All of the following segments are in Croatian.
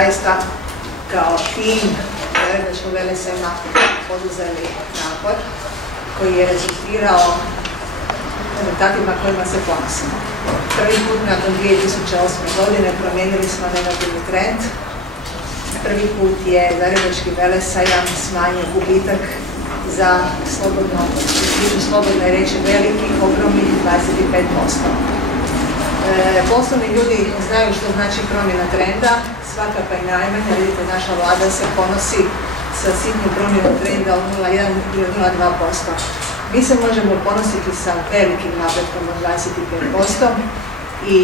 zaista kao tim Zagrebačkog velesajma poduzeli napor koji je rezultirao rezultatima kojima se ponosimo. Prvi put nakon 2008. godine promijenili smo negativni trend. Prvi put je Zagrebački velesajam smanjio gubitak za slobodno je reći veliki, ogromni 25%. Poslovni ljudi znaju što znači promjena trenda, svaka pa i najmanja, vidite, naša vlada se ponosi sa sitnim promjenom trenda od 0,1 ili 0,2%. Mi se možemo ponositi sa velikim napretkom od 25% i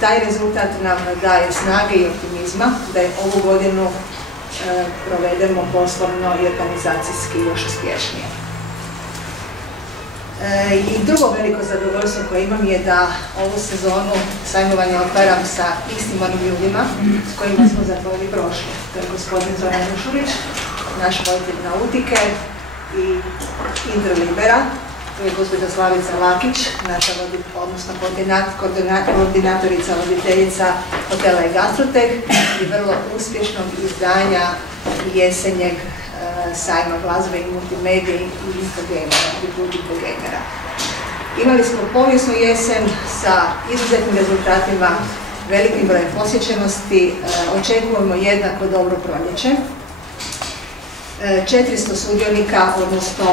taj rezultat nam daje snage i optimizma da je ovu godinu provedemo poslovno i organizacijski još uspješnije. I drugo veliko zadovoljstvo koje imam je da ovu sezonu sajmovanja otvaram sa istim onim ljudima s kojima smo zatvorili prošlo. To je gospodin Zoran Nušurić, naš voditelj nautike i Interlibera. Tu je gospođa Slavica Lakić, naša koordinatorica, voditeljica hotela i Gastrotek i vrlo uspješnog izdanja jesenjeg sajma glazbe i multimedije i infogamera, i multigamera. Imali smo povijesnu jesen sa izuzetnim rezultatima, velikim brojem posjećenosti, očekujemo jednako dobro proljeće. 400 sudionika, odnosno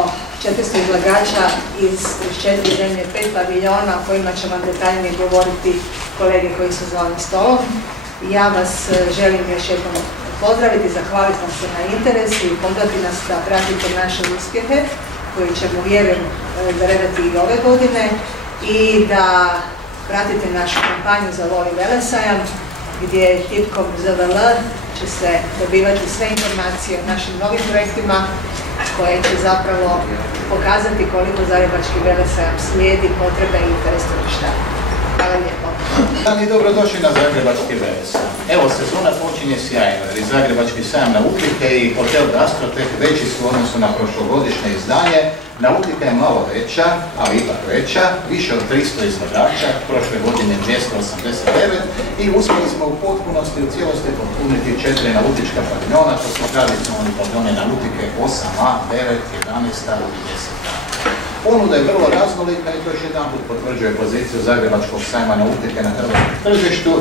400 izlagača iz 34 zemlje, 5 paviljona o kojima će vam detaljnije govoriti kolege koji su za ovim stolom. Ja vas želim još jednom pozdraviti, zahvaliti vam se na interesu i pozvati nas da pratite naše uspjehe koji ćemo, vjerujem, vredati i ove godine i da pratite našu kampanju za Voli Velesajam gdje tipkom ZVL će se dobivati sve informacije o našim novim projektima koje će zapravo pokazati koliko Zagrebački velesajam slijedi potrebe i interes tržišta. Hvala lijepo. Dan i dobrodošli na Zagrebački velesajam. Evo, sezona počinje sjajno jer i Zagrebački sajam nautike i hotel Gastrotek veći su u odnosu na prošlogodišnje izdanje. Nautika je malo veća, ali ipak veća, više od 300 izlagača, prošle godine 289 i uspjeli smo u potpunosti, u cijelosti popuniti 4 nautička paviljona, to su tradicionalni paviljone nautike 8A, 9, 11 i 10A. Ponuda je vrlo raznolika i to još jedan put potvrđuje poziciju Zagrebačkog sajma nautike na hrvatskom tržištu,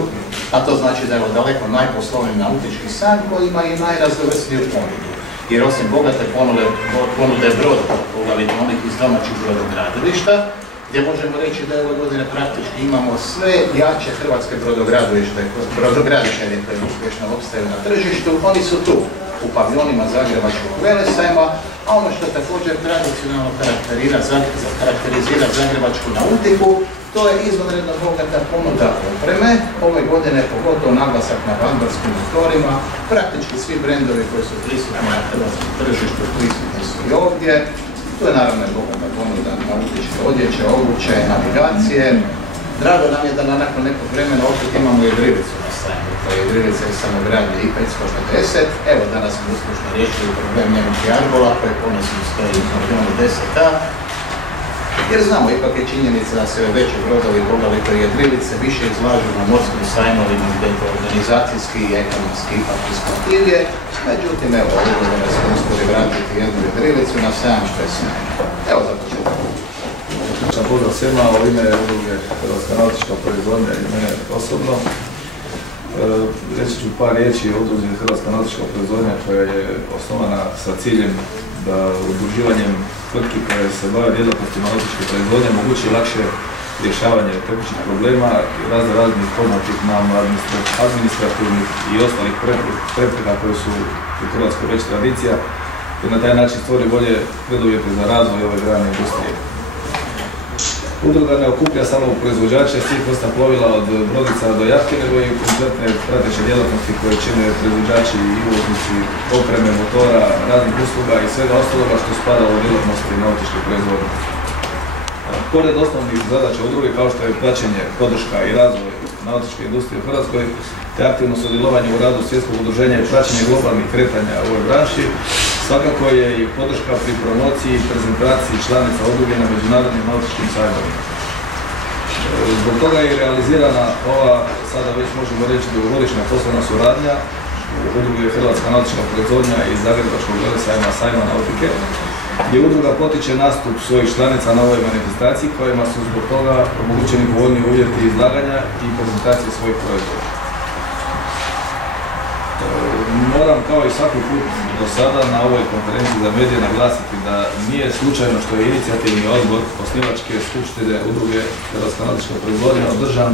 a to znači da je daleko najposlovniji nautički sajam koji ima i najraznovrsniju ponudu. Jer osim bogate ponude broda, poglavito onih iz domaćih brodogradilišta, gdje možemo reći da ove godine praktički imamo sve jače hrvatske brodogradilište koje uspješno opstaju na tržištu, oni su tu u paviljonima Zagrebačkog velesajma, a ono što također tradicionalno karakterizira Zagrebačku nautiku, to je izvanredno bogata ponuda opreme. Ove godine pogotovo naglasak na vanjskim motorima, praktički svi brendovi koji su prisutni na hrvatskom tržištu prisutni su i ovdje. Tu je naravno bogata ponuda nautičke odjeće, obuće, navigacije. Drago nam je da nakon nekog vremena opet imamo i Jedrilicu na sajmu. To je Jedrilica iz samogradnje I-550. Evo, danas smo uspješno riješili problem Njemački Argola koji ponosno stoji u paviljonu 10A. Jer znamo, ipak je činjenica da se veći brodovi, poglavito Jedrilice, više izlažu na morskim sajmovima gdje je to organizacijski i ekonomski ipak isplativije. Međutim, evo, ovdje da smo uspjeli vratiti jednu Jedrilicu na sajam što je sjajno. Evo za početak. Pozdrav svima, u ime udruge Hrvatska nautička proizvodnja i mene osobno. Reći ću par riječi o udruzi Hrvatska nautička proizvodnja koja je osnovana sa ciljem da udruživanjem tvrtki koje se bave djelatnostima nautičke proizvodnje omogući lakše rješavanje tekućih problema i raznih poznatih nam administrativnih i ostalih prepreka koje su u Hrvatskoj već tradicija i na taj način stvori bolje preduvjete za razvoj ove grane industrije. Udruga ne okuplja samo proizvođače svih vrsta plovila od brodica do jahti, nego i kompletne prateće djelatnosti koje čine proizvođači i uvoznici opreme, motora, raznih usluga i svega ostaloga što spada u djelatnosti nautičke proizvodnje. Pored osnovnih zadaća udruge kao što je praćenje, podrška i razvoj nautičke industrije u Hrvatskoj, te aktivno sudjelovanje u radu svjetskog udruženja i praćenje globalnih kretanja u ovoj branši, svakako je i podrška pri promociji i prezentaciji članica udruge na međunarodnim nautičkim sajmovima. Zbog toga je realizirana ova, sada već možemo reći, dugogodišnja poslovna suradnja Udruge Hrvatska nautička proizvodnja iz Zagrebačkog velesajma sajma nautike, gdje udruga potiče nastup svojih članica na ovoj manifestaciji kojima su zbog toga omogućeni povoljni uvjeti izlaganja i prezentacije svojih proizvoda. Moram kao i svaki put do sada na ovoj konferenciji za medije naglasiti da nije slučajno što je inicijativni odbor osnivačke skupštine Udruge Hrvatska nautička proizvodnja održan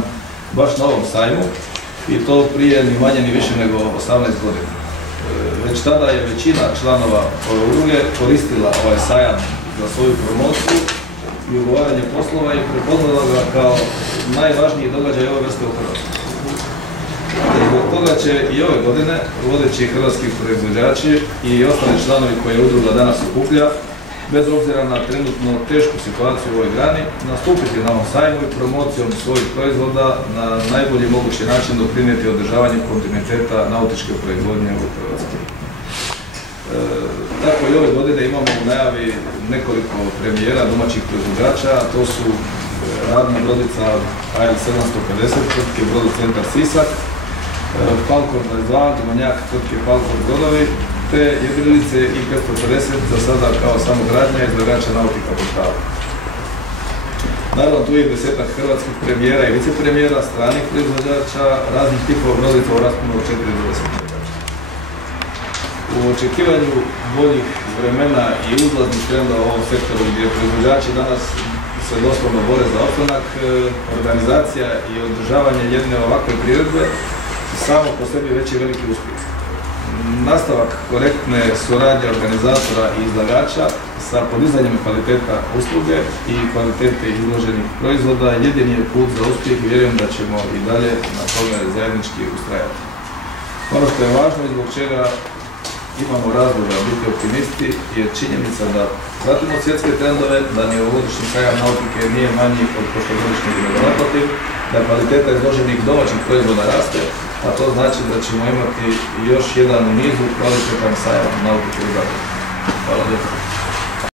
baš na ovom sajmu i to prije ni manje ni više nego 18 godina. Već tada je većina članova ove udruge koristila ovaj sajam za svoju promociju i ugovaranje poslova i prepoznala ga kao najvažniji događaj ove vrste u Hrvatskoj. Zbog toga će i ove godine vodeći hrvatski proizvođači i ostali članovi koje udruga danas okuplja, bez obzira na trenutno tešku situaciju u ovoj grani, nastupiti na ovom sajmu i promocijom svojih proizvoda na najbolji mogući način doprinijeti održavanju kontinuiteta nautičke proizvodnje u Hrvatskoj. Tako i ove godine imamo u najavi nekoliko premijera domaćih proizvođača, a to su radna brodica AL750 tvrtke Brodocentar Sisak, Falcon 22, domanjak tvrtke Falcon brodovi, te jedrilice i 550 za sada kao samogradnja izlagača nautika portala. Naravno, tu je desetak hrvatskih premijera i vicepremijera, stranih proizvođača, raznih tipova brodica u rasponu od 4 do 10 megavača. U očekivanju boljih vremena i uzlaznih trendova u ovom sektoru gdje proizvođači danas se doslovno bore za opstanak, organizacija i održavanje jedne ovakve priredbe samo po sebi već je veliki uspjeh. Nastavak korektne suradnje organizatora i izlagača sa podizanjem kvaliteta usluge i kvalitete izloženih proizvoda jedini je put za uspjeh i vjerujem da ćemo i dalje na tome zajednički ustrajati. Ono što je važno i zbog čega imamo razloga biti optimisti je činjenica da pratimo svjetske trendove, da ni ovogodišnji sajam nautike nije manji od prošlogodišnjeg nego naprotiv, da kvaliteta izloženih domaćih proizvoda raste, a to znači da ćemo imati još jedan u nizu kvalitetan sajam nautike u Zagrebu. Hvala lijepo.